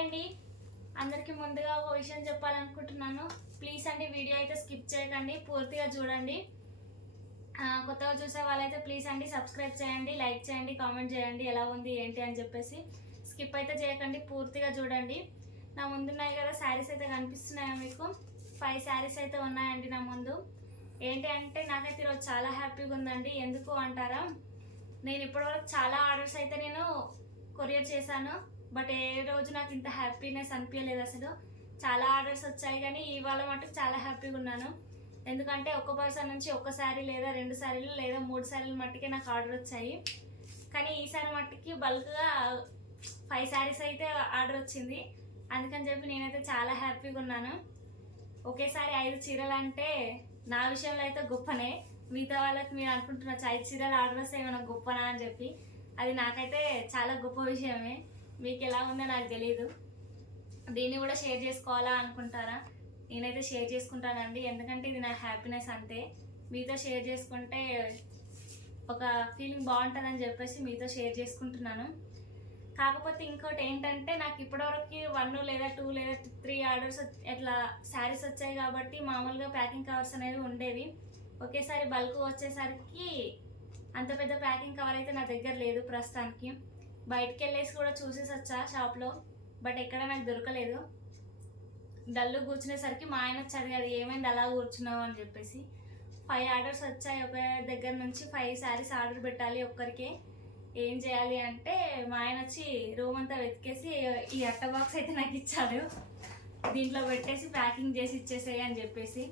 అండి, అందరికీ ముందుగా ఒక విషయం చెప్పాలనుకుంటున్నాను. ప్లీజ్ అండి వీడియో అయితే స్కిప్ చేయకండి, పూర్తిగా చూడండి. కొత్తగా చూసే వాళ్ళైతే ప్లీజ్ అండి సబ్స్క్రైబ్ చేయండి, లైక్ చేయండి, కామెంట్ చేయండి ఎలా ఉంది ఏంటి అని చెప్పేసి. స్కిప్ అయితే చేయకండి, పూర్తిగా చూడండి. నా ముందున్నాయి కదా శారీస్ అయితే కనిపిస్తున్నాయా మీకు? 5 శారీస్ అయితే ఉన్నాయండి నా ముందు. ఏంటి అంటే నాకైతే ఈరోజు చాలా హ్యాపీగా ఉందండి. ఎందుకు అంటారా, నేను ఇప్పటివరకు చాలా ఆర్డర్స్ అయితే నేను కొరియర్ చేశాను, బట్ ఏ రోజు నాకు ఇంత హ్యాపీనెస్ అనిపించలేదు అసలు. చాలా ఆర్డర్స్ వచ్చాయి కానీ ఇవాళ మటుకు చాలా హ్యాపీగా ఉన్నాను. ఎందుకంటే ఒక పర్సన్ నుంచి ఒక శారీ లేదా 2 శారీలు లేదా 3 శారీలు మట్టుకే నాకు ఆర్డర్ వచ్చాయి. కానీ ఈసారి మట్టుకి బల్క్గా 5 శారీస్ అయితే ఆర్డర్ వచ్చింది. అందుకని చెప్పి నేనైతే చాలా హ్యాపీగా ఉన్నాను. ఒకేసారి 5 చీరలు అంటే నా విషయంలో అయితే గొప్పనే. మిగతా వాళ్ళకి మీరు అనుకుంటున్న 5 చీరలు ఆర్డర్ వస్తే ఏమైనా గొప్పనా అని చెప్పి, అది నాకైతే చాలా గొప్ప విషయమే. మీకు ఎలా ఉందో నాకు తెలియదు. దీన్ని కూడా షేర్ చేసుకోవాలా అనుకుంటారా? నేనైతే షేర్ చేసుకుంటానండి, ఎందుకంటే ఇది నా హ్యాపీనెస్ అంతే. మీతో షేర్ చేసుకుంటే ఒక ఫీలింగ్ బాగుంటుందని చెప్పేసి మీతో షేర్ చేసుకుంటున్నాను. కాకపోతే ఇంకోటి ఏంటంటే, నాకు ఇప్పటివరకు 1 లేదా 2 లేదా 3 ఆర్డర్స్ ఇట్లా శారీస్ వచ్చాయి కాబట్టి మామూలుగా ప్యాకింగ్ కవర్స్ అనేవి ఉండేవి. ఒకేసారి బల్క్ వచ్చేసరికి అంత పెద్ద ప్యాకింగ్ కవర్ అయితే నా దగ్గర లేదు ప్రస్తుతానికి. బయటికి వెళ్ళేసి కూడా చూసేసి వచ్చా షాప్లో, బట్ ఎక్కడ నాకు దొరకలేదు. డల్లు కూర్చునేసరికి మా ఆయన వచ్చాడు కదా, ఏమైంది అలా కూర్చున్నావు అని చెప్పేసి. 5 ఆర్డర్స్ వచ్చాయి ఒక దగ్గర నుంచి. 5 శారీస్ ఆర్డర్ పెట్టాలి ఒక్కరికే. ఏం చేయాలి అంటే మా ఆయన వచ్చి రూమ్ అంతా వెతికేసి ఈ అట్ట బాక్స్ అయితే నాకు ఇచ్చాడు. దీంట్లో పెట్టేసి ప్యాకింగ్ చేసి ఇచ్చేసేయి అని చెప్పేసి.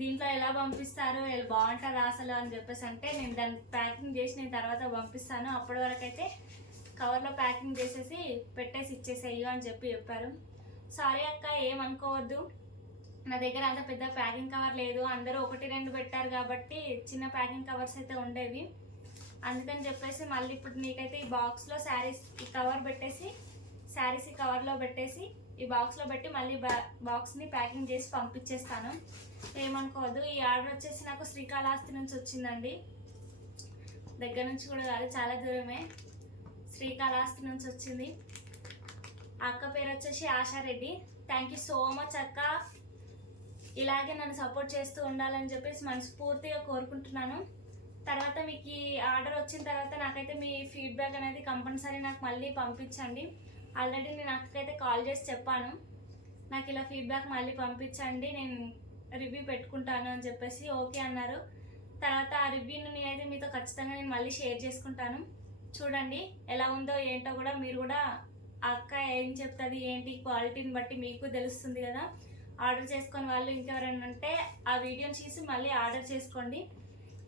దీంట్లో ఎలా పంపిస్తారు, బాగుంటుందా అసలు అని చెప్పేసి అంటే, నేను దాన్ని ప్యాకింగ్ చేసి నేను తర్వాత పంపిస్తాను, అప్పటి వరకు అయితే కవర్లో ప్యాకింగ్ చేసేసి పెట్టేసి ఇచ్చేసేయు అని చెప్పారు. సారీ అక్క, ఏమనుకోవద్దు, నా దగ్గర అంత పెద్ద ప్యాకింగ్ కవర్ లేదు. అందరూ 1-2 పెట్టారు కాబట్టి చిన్న ప్యాకింగ్ కవర్స్ అయితే ఉండేవి. అందుకని చెప్పేసి మళ్ళీ ఇప్పుడు నీకైతే ఈ బాక్స్లో శారీస్ ఈ కవర్ పెట్టేసి, శారీస్ ఈ కవర్లో పెట్టేసి ఈ బాక్స్లో పెట్టి మళ్ళీ బాక్స్ని ప్యాకింగ్ చేసి పంపించేస్తాను. ఏమనుకోవద్దు. ఈ ఆర్డర్ వచ్చేసి నాకు శ్రీకాళహస్తి నుంచి వచ్చిందండి. దగ్గర నుంచి కూడా కాదు, చాలా దూరమే. శ్రీకాళహస్తి నుంచి వచ్చింది. అక్క పేరు వచ్చేసి Asha Reddy. Thank you so much అక్క. ఇలాగే నన్ను సపోర్ట్ చేస్తూ ఉండాలని చెప్పేసి మనస్ఫూర్తిగా కోరుకుంటున్నాను. తర్వాత మీకు ఈ ఆర్డర్ వచ్చిన తర్వాత నాకైతే మీ ఫీడ్బ్యాక్ అనేది కంపల్సరీ నాకు మళ్ళీ పంపించండి. ఆల్రెడీ నేను అక్కకైతే కాల్ చేసి చెప్పాను, నాకు ఇలా ఫీడ్బ్యాక్ మళ్ళీ పంపించండి, నేను రివ్యూ పెట్టుకుంటాను అని చెప్పేసి ఓకే అన్నారు. తర్వాత ఆ రివ్యూను నేనైతే మీతో ఖచ్చితంగా నేను మళ్ళీ షేర్ చేసుకుంటాను. చూడండి ఎలా ఉందో ఏంటో కూడా. మీరు కూడా అక్క ఏం చెప్తుంది ఏంటి క్వాలిటీని బట్టి మీకు తెలుస్తుంది కదా. ఆర్డర్ చేసుకొని వాళ్ళు ఇంకెవరైనా ఉంటే ఆ వీడియోని చూసి మళ్ళీ ఆర్డర్ చేసుకోండి.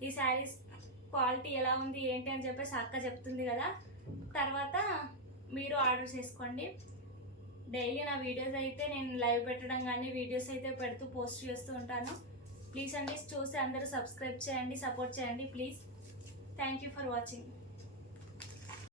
ఈ శారీస్ క్వాలిటీ ఎలా ఉంది ఏంటి అని చెప్పేసి అక్క చెప్తుంది కదా, తర్వాత మీరు ఆర్డర్ చేసుకోండి. డైలీ నా వీడియోస్ అయితే నేను లైవ్ పెట్టడం కానీ వీడియోస్ అయితే పెడుతూ పోస్ట్ చేస్తూ ఉంటాను. ప్లీజ్ అండి చూసి అందరూ సబ్స్క్రైబ్ చేయండి, సపోర్ట్ చేయండి please. Thank you for watching.